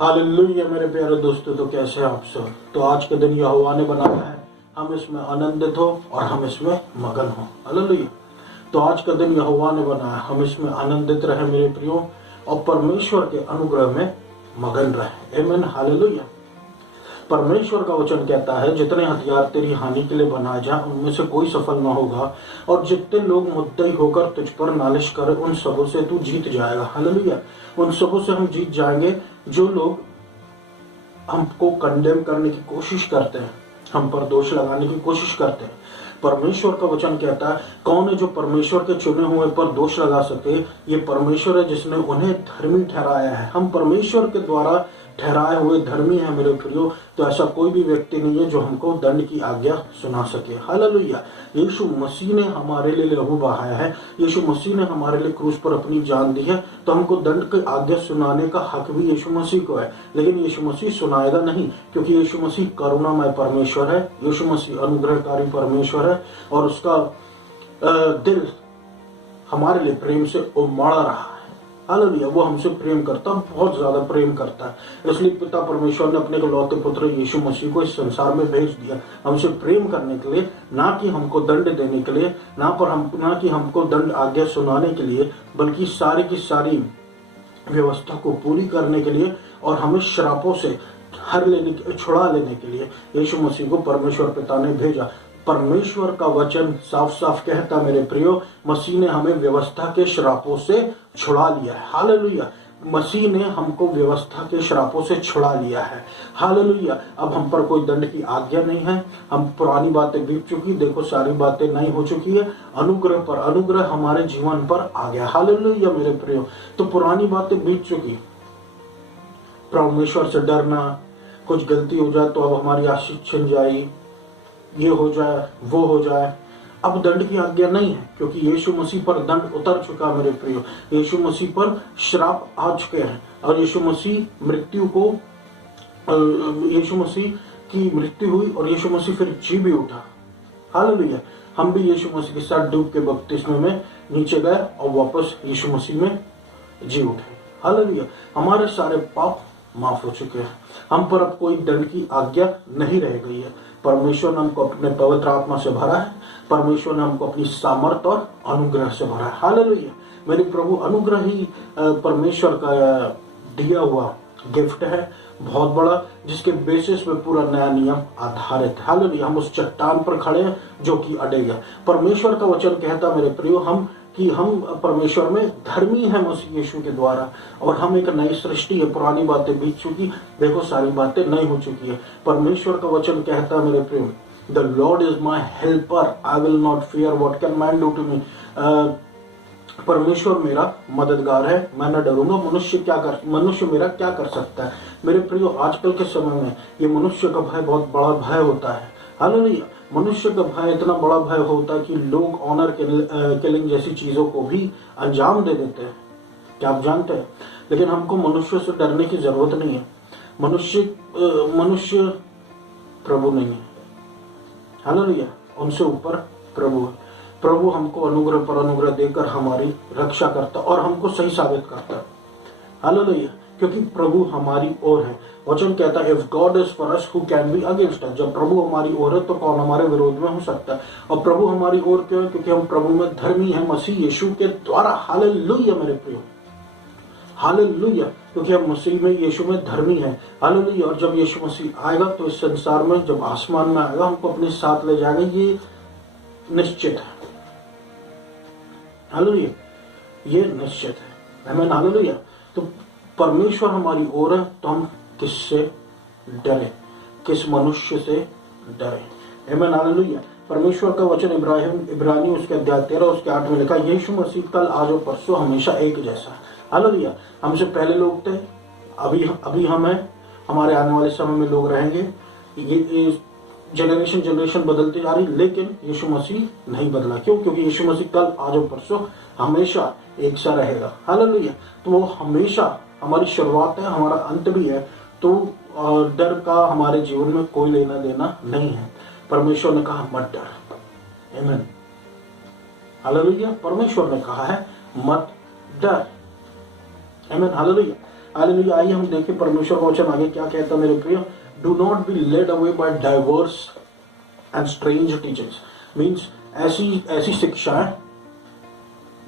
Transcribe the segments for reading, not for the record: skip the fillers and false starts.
Hallelujah मेरे प्यारे दोस्तों, तो कैसे हैं आप सब। तो आज के दिन यहोवा ने बनाया है, हम इसमें आनंदित हो और हम इसमें मगन हो। हालेलुया। तो आज का दिन यहोवा ने बनाया, हम इसमें आनंदित रहे मेरे प्रियो, और परमेश्वर के अनुग्रह में मगन रहे। आमीन। हालेलुया। परमेश्वर का वचन कहता है, जितने हथियार तेरी हानि के लिए बनाए जाए उनमें से कोई सफल न होगा, और जितने लोग मुद्दई होकर तुझ पर नालिश करे उन सबों से तू जीत जाएगा। हालेलुया। उन सबों से हम जीत जाएंगे जो लोग हमको कंडेम करने की कोशिश करते हैं, हम पर दोष लगाने की कोशिश करते हैं। परमेश्वर का वचन कहता है, कौन है जो परमेश्वर के चुने हुए पर दोष लगा सके। ये परमेश्वर है जिसने उन्हें धर्मी ठहराया है। हम परमेश्वर के द्वारा ठहराए हुए धर्मी हैं मेरे प्रियो। तो ऐसा कोई भी व्यक्ति नहीं है जो हमको दंड की आज्ञा सुना सके। हालेलुया। यीशु मसीह ने हमारे लिए लहू बहाया है, यीशु मसीह ने हमारे लिए क्रूस पर अपनी जान दी है। तो हमको दंड की आज्ञा सुनाने का हक भी यीशु मसीह को है, लेकिन यीशु मसीह सुनाएगा नहीं, क्योंकि यीशु मसीह करुणामय परमेश्वर है, यीशु मसीह अनुग्रहकारी परमेश्वर है, और उसका दिल हमारे लिए प्रेम से उमड़ रहा है। हालेलुया। वो हमसे प्रेम करता, बहुत ज्यादा प्रेम करता है। इसलिए पिता परमेश्वर ने अपने इकलौते पुत्र यीशु मसीह को इस संसार में भेज दिया, हमसे प्रेम करने के लिए, ना कि हमको दंड देने के लिए, ना कि हमको दंड आज्ञा सुनाने के लिए, बल्कि सारी की सारी व्यवस्था को पूरी करने के लिए और हमें श्रापों से छुड़ा लेने के लिए यीशु मसीह को परमेश्वर पिता ने भेजा। परमेश्वर का वचन साफ साफ कहता मेरे प्रियो, मसीह ने हमें व्यवस्था के श्रापों से छुड़ा लिया है। हालेलुया। मसीह ने हमको व्यवस्था के श्रापों से छुड़ा लिया है। हालेलुया। अब हम पर कोई दंड की आज्ञा नहीं है। हम पुरानी बातें बीत चुकी, देखो सारी बातें नई हो चुकी है। अनुग्रह पर अनुग्रह हमारे जीवन पर आ गया। हालेलुया मेरे प्रियो। तो पुरानी बातें बीत चुकी, परमेश्वर से डरना, कुछ गलती हो जाए तो अब हमारी आशीष छिन जाए, ये हो जाए वो हो जाए, अब दंड की आज्ञा नहीं है, क्योंकि यीशु मसीह पर दंड उतर चुका मेरे प्रियो। यीशु मसीह पर श्राप आ चुके हैं, और यीशु मसीह यीशु मसीह की मृत्यु हुई और यीशु मसीह फिर जी भी उठा। हालेलुया। हम भी यीशु मसीह के साथ डूब के बपतिस्मे में नीचे गए और वापस यीशु मसीह में जी उठे। हालेलुया। हमारे सारे पाप माफ हो चुके हैं, हम पर अब कोई दंड की आज्ञा नहीं रह गई है। परमेश्वर ने हमको अपने पवित्र आत्मा से भरा है, परमेश्वर ने हमको अपनी सामर्थ और अनुग्रह से भरा है। हालेलुया। मेरे प्रभु, अनुग्रह ही परमेश्वर का दिया हुआ गिफ्ट है, बहुत बड़ा, जिसके बेसिस पे पूरा नया नियम आधारित है। हालेलुया। हम उस चट्टान पर खड़े हैं जो कि अड़ेगा। परमेश्वर का वचन कहता मेरे प्रियो, हम परमेश्वर में धर्मी है मसीह यीशु के द्वारा, और हम एक नई सृष्टि है। पुरानी बातें बीत चुकी, देखो सारी बातें नई हो चुकी है। परमेश्वर का वचन कहता है मेरे प्रेम, the Lord is my helper, I will not fear what can man do to me. परमेश्वर मेरा मददगार है, मैं न डरूंगा। मनुष्य मेरा क्या कर सकता है। मेरे प्रियो, आजकल के समय में ये मनुष्य का भय बहुत बड़ा भय होता है। हालेलुया। मनुष्य का भय इतना बड़ा भय होता है कि लोग ऑनर किलिंग जैसी चीजों को भी अंजाम दे देते हैं, क्या आप जानते हैं। लेकिन हमको मनुष्य से डरने की जरूरत नहीं है। मनुष्य प्रभु नहीं है। हालेलुया। उनसे ऊपर प्रभु है। प्रभु हमको अनुग्रह पर अनुग्रह देकर हमारी रक्षा करता और हमको सही साबित करता है। हालेलुया। क्योंकि प्रभु हमारी ओर है। वचन कहता है, if God is for us who can be against us. जब प्रभु हमारी ओर है तो कौन हमारे विरोध में हो सकता है। और प्रभु हमारी ओर क्यों है? क्योंकि हम प्रभु में धर्मी हैं मसीह यीशु के द्वारा। हालेलुया मेरे प्रियो। हालेलुया। क्योंकि हम मसीह में यीशु में धर्मी हैं। हालेलुया। और जब यीशु मसीह आएगा तो इस संसार में, जब आसमान में आएगा, हमको अपने साथ ले जाएगा, ये निश्चित है। हालेलुया। ये निश्चित है। आमीन। हालेलुया। तो परमेश्वर हमारी ओर है, तो हम किससे डरे? किस मनुष्य से डरे? आमीन। हालेलुया। परमेश्वर का वचन इब्रानी उसके अध्याय 13 उसके 8 में लिखा, यीशु मसीह कल आज और परसों हमेशा एक जैसा है। हालेलुया। हमसे पहले लोग थे, अभी हम हैं, हमारे आने वाले समय में लोग रहेंगे। ये जनरेशन बदलती जा रही, लेकिन यीशु मसीह नहीं बदला। क्यों? क्योंकि यीशु मसीह कल आज और परसों हमेशा एक सा रहेगा। हालेलुया। तो वो हमेशा हमारी शुरुआत है, हमारा अंत भी है। तो डर का हमारे जीवन में कोई लेना देना नहीं है। परमेश्वर ने कहा मत डर। आमीन। हालेलुया। परमेश्वर ने कहा है मत डर। आमीन। हालेलुया। हालेलुया। आइए हम देखें परमेश्वर का वचन आगे क्या कहता है मेरे प्रिय। Do not be led away by diverse and strange teachings. Means ऐसी ऐसी शिक्षाएं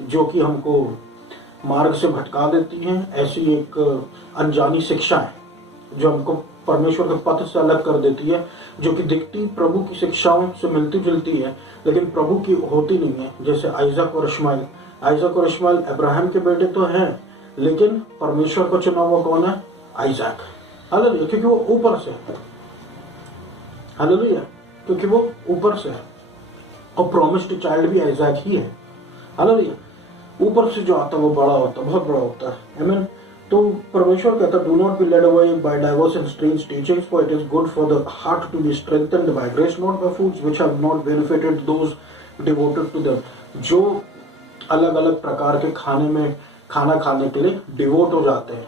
जो कि हमको मार्ग से भटका देती हैं, ऐसी एक अनजानी शिक्षाएं जो हमको परमेश्वर के पथ से अलग कर देती है, जो कि दिखती प्रभु की शिक्षाओं से मिलती जुलती है लेकिन प्रभु की होती नहीं है। जैसे आइजक और इश्माइल। आइजक और इश्माइल अब्राहम के बेटे तो हैं लेकिन परमेश्वर को चुना हुआ कौन है? आइजक। हालेलुया, क्योंकि वो ऊपर से है। हालेलुया, क्योंकि वो ऊपर से है और प्रॉमिस्ड चाइल्ड भी आइजक ही है। हालेलुया, ऊपर से जो आता है वो बड़ा होता है, बहुत बड़ा होता है। आमीन। तो परमेश्वर कहता है, do not be led away by diverse and strange teachings, for it is good for the heart to be strengthened by grace, not by foods which have not benefited those devoted to them. जो अलग अलग प्रकार के खाना खाने के लिए devote हो जाते हैं,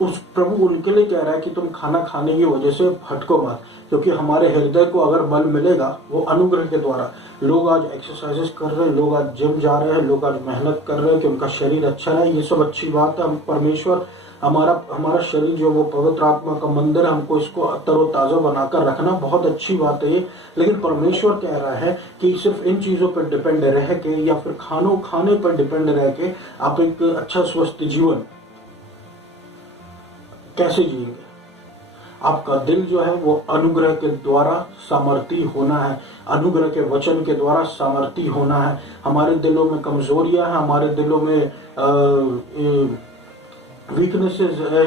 उस प्रभु उनके लिए कह रहा है कि तुम खाना खाने की वजह से भटको मत, क्योंकि हमारे हृदय को अगर बल मिलेगा वो अनुग्रह के द्वारा। लोग आज एक्सरसाइजेस कर रहे हैं, लोग आज जिम जा रहे हैं, लोग आज मेहनत कर रहे हैं कि उनका शरीर अच्छा रहे, ये सब अच्छी बात है। हम परमेश्वर हमारा शरीर जो वो पवित्र आत्मा का मंदिर है, हमको इसको तरोताजा बनाकर रखना बहुत अच्छी बात है ये। लेकिन परमेश्वर कह रहा है कि सिर्फ इन चीजों पर डिपेंड रह के या फिर खाने पर डिपेंड रह के आप एक अच्छा स्वस्थ जीवन कैसे जिएंगे। आपका दिल जो है वो अनुग्रह के द्वारा सामर्थी होना है, अनुग्रह के वचन के द्वारा सामर्थी होना है। हमारे दिलों में कमजोरियां हैं, हमारे दिलों में वीकनेसेस है,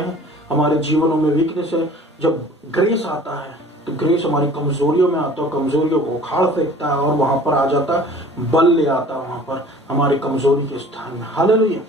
हमारे जीवनों में वीकनेस है। जब ग्रेस आता है तो ग्रेस हमारी कमजोरियों में आता है, कमजोरियों को उखाड़ फेंकता है और वहां पर आ जाता है, बल ले आता है वहां पर हमारी कमजोरी के स्थान में। हालेलुया।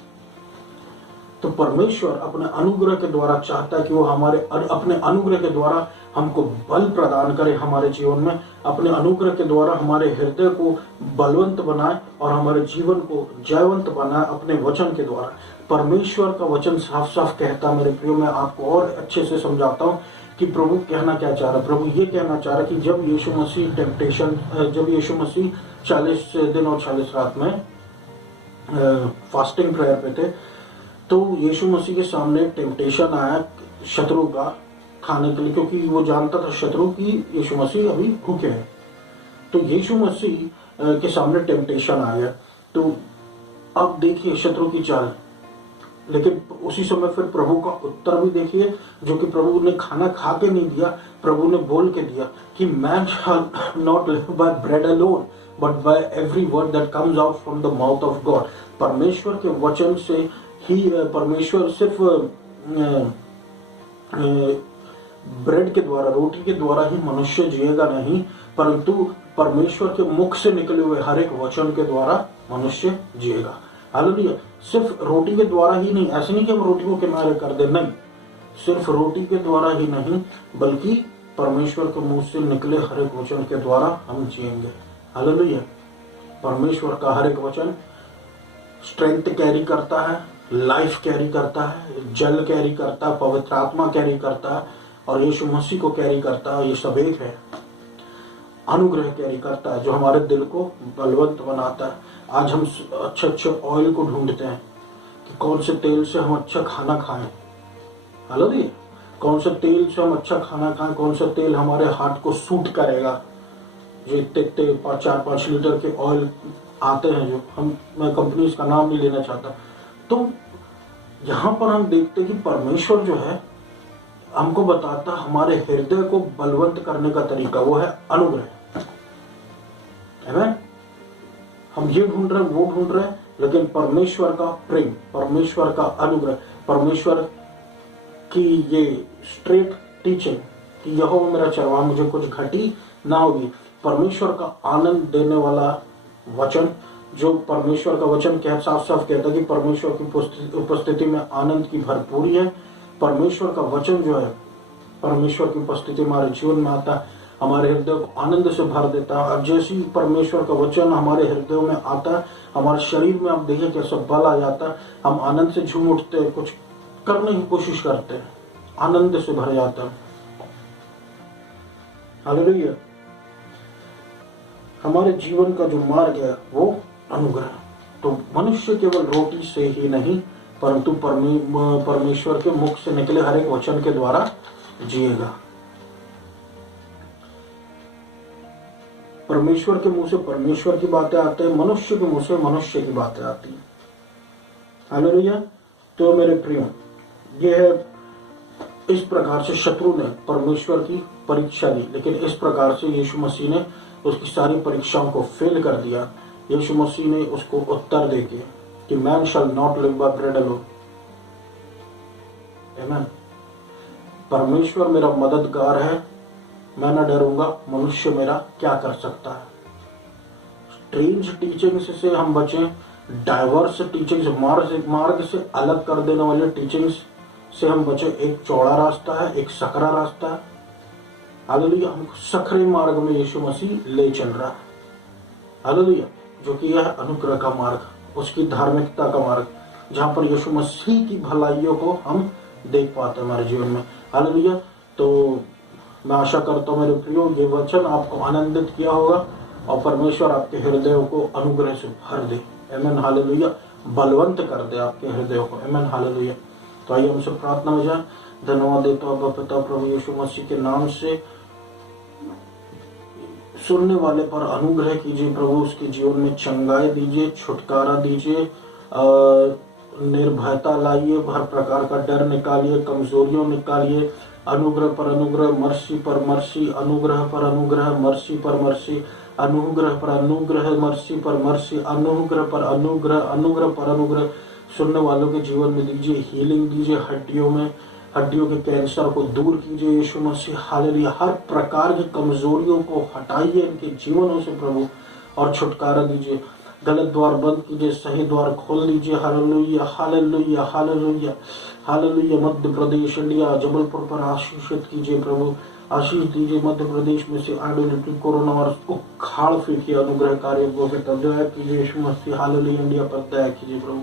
तो परमेश्वर अपने अनुग्रह के द्वारा चाहता है कि वो हमारे अपने अनुग्रह के द्वारा हमको बल प्रदान करे हमारे जीवन में, अपने अनुग्रह के द्वारा हमारे हृदय को बलवंत बनाए और हमारे जीवन को जयवंत बनाए अपने वचन के द्वारा। परमेश्वर का वचन साफ साफ कहता है मेरे प्रियो, मैं आपको और अच्छे से समझाता हूँ कि प्रभु कहना क्या चाह रहा है। प्रभु ये कहना चाह रहा है कि जब यीशु मसीह 40 दिन और 40 रात में फास्टिंग प्रेयर पे थे, तो यीशु मसीह के सामने टेम्पटेशन आया शत्रु का खाने के लिए, क्योंकि वो जानता था शत्रु की यीशु मसीह अभी भूखे हैं। तो यीशु मसीह के सामने टेम्पटेशन आया। तो अब देखिए शत्रु की चाल, लेकिन उसी समय फिर प्रभु का उत्तर भी देखिए, जो कि प्रभु ने खाना खा के नहीं दिया, प्रभु ने बोल के दिया कि man shall not live by bread alone but by every word that comes out from the mouth of God. परमेश्वर के वचन से ही, परमेश्वर सिर्फ ब्रेड के द्वारा, रोटी के द्वारा ही मनुष्य जिएगा नहीं, परंतु परमेश्वर के मुख से निकले हुए हर एक वचन के द्वारा मनुष्य जिएगा। हालेलुया। सिर्फ रोटी के द्वारा ही नहीं, ऐसे नहीं कि हम रोटी को किनारे कर दे, नहीं, सिर्फ रोटी के द्वारा ही नहीं बल्कि परमेश्वर के मुंह से निकले हर एक वचन के द्वारा हम जिएंगे। हालेलुया। परमेश्वर का हर एक वचन स्ट्रेंथ कैरी करता है, लाइफ कैरी करता है, जल कैरी करता है, पवित्र आत्मा कैरी करता है और यीशु मसीह को कैरी करता है। ये सब एक है। अनुग्रह कैरी करता है जो हमारे दिल को बलवंत बनाता है। आज हम अच्छे ऑयल को ढूंढते हैं कि कौन से तेल से हम अच्छा खाना खाएं। हालेलुया। कौन से तेल से हम अच्छा खाना खाएं, कौन सा तेल हमारे हार्ट को सूट करेगा। जो इतने 4-5 लीटर के ऑयल आते हैं, जो मैं कंपनी का नाम नहीं लेना चाहता, तो यहाँ पर हम देखते हैं कि परमेश्वर जो है हमको बताता हमारे हृदय को बलवंत करने का तरीका, वो है अनुग्रह। आमीन। हम ये ढूंढ रहे हैं, वो ढूंढ रहे हैं, लेकिन परमेश्वर का प्रेम, परमेश्वर का अनुग्रह, परमेश्वर की ये स्ट्रेट टीचिंग कि यहोवा मेरा चरवाहा, मुझे कुछ घटी ना होगी। परमेश्वर का आनंद देने वाला वचन, जो परमेश्वर का वचन साफ साफ कहता है कि परमेश्वर की उपस्थिति में आनंद की भरपूरी है। परमेश्वर का वचन जो है, परमेश्वर की उपस्थिति हमारे जीवन में आता है, हमारे हृदय को आनंद से भर देता है। अब जैसे ही परमेश्वर का वचन हमारे हृदयों में आता है, हमारे शरीर में आप देखिए कैसा बल आ जाता है, हम आनंद से झूम उठते हैं, कुछ करने की कोशिश करते हैं, आनंद से भर जाता है। हालेलुया। हमारे जीवन का जो मार्ग है वो अनुग्रह। तो मनुष्य केवल रोटी से ही नहीं परंतु परमेश्वर के मुख से निकले हर एक वचन के द्वारा जिएगा। परमेश्वर के मुंह से परमेश्वर की बातें आते हैं, मनुष्य के मुंह से मनुष्य की बातें आती हैं। हालेलुया। तो मेरे प्रियो, ये है, इस प्रकार से शत्रु ने परमेश्वर की परीक्षा ली, लेकिन इस प्रकार से यीशु मसीह ने उसकी सारी परीक्षाओं को फेल कर दिया। यीशु मसीह ने उसको उत्तर देके कि man shall not live by bread alone. आमीन। परमेश्वर मेरा मददगार है, मैं न डरूंगा, मनुष्य मेरा क्या कर सकता है। स्ट्रेंज टीचिंग्स से हम बचें, डाइवर्स टीचिंग्स, मार्ग से अलग कर देने वाले टीचिंग्स से हम बचें। एक चौड़ा रास्ता है, एक सकरा रास्ता है। हालेलुया। हमको सकरे मार्ग में यीशु मसीह ले चल रहा है। हालेलुया। जो कि यह अनुग्रह का मार्ग, उसकी धार्मिकता का मार्ग, जहां पर यीशु मसीह की भलाइयों को हम देख पाते हैं हमारे जीवन में। हालेलुया। तो मैं आशा करता हूँ मेरे प्रियो, ये वचन आपको आनंदित किया होगा और परमेश्वर आपके हृदयों को अनुग्रह से भर दे। आमीन। हालेलुया। बलवंत कर दे आपके हृदयों को। आमीन। हालेलुया। तो आइए हमसे प्रार्थना हो जाए। धन्यवाद देता हूँ पिता प्रभु यीशु मसीह के नाम से। सुनने वाले पर अनुग्रह कीजिए प्रभु, उसके जीवन में चंगाई दीजिए, छुटकारा दीजिए, निर्भयता लाइए, हर प्रकार का डर निकालिए, कमजोरियों निकालिए। अनुग्रह पर अनुग्रह, मर्सी पर मर्सी, अनुग्रह पर अनुग्रह, मर्सी पर मर्सी, अनुग्रह पर अनुग्रह, मर्सी पर मर्सी, अनुग्रह पर अनुग्रह, अनुग्रह पर अनुग्रह सुनने वालों के जीवन में दीजिए। हीलिंग दीजिए, हड्डियों के कैंसर को दूर कीजिए यीशु मसीह। हालेलुया। हर प्रकार की कमजोरियों को हटाइए इनके जीवनों से प्रभु और छुटकारा दीजिए। गलत द्वार बंद कीजिए, सही द्वार खोल दीजिए। Hallelujah. Hallelujah. Hallelujah. Hallelujah. Madhya Pradesh, India, Jabalpur पर आशीषित कीजिए प्रभु, आशीष दीजिए। मध्य प्रदेश में से आइडोलिटी, कोरोना वायरस को उखाड़ फेंकिए। अनुग्रह कार्य को दया कीजिए यीशु मसीह। हालेलुया। इंडिया पर दया कीजिए प्रभु,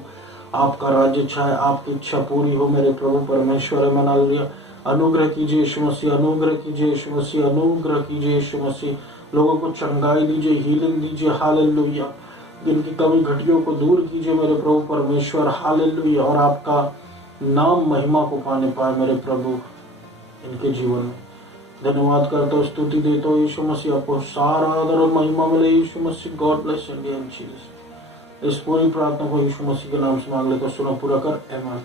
आपका राज्य छाए, आपकी इच्छा पूरी हो मेरे प्रभु परमेश्वर। हालेलुया। अनुग्रह कीजिए यीशु मसीह, अनुग्रह कीजिए यीशु मसीह, अनुग्रह कीजिए यीशु मसीह। लोगों को चंगाई दीजिए, हीलिंग दीजिए। हालेलुया। जिनकी कमी घटियों को दूर कीजिए मेरे प्रभु परमेश्वर। हालेलुया। और आपका नाम महिमा को पाने पाए मेरे प्रभु इनके जीवन में। धन्यवाद करता हूँ, स्तुति देता हूँ यीशु मसीह। आपको सारा आदर और महिमा मिले यीशु मसीह। God bless India and Jesus. इस पूरी प्रार्थना को यीशु मसीह के नाम से मांग लेकर सुनो पूरा कर। आमीन।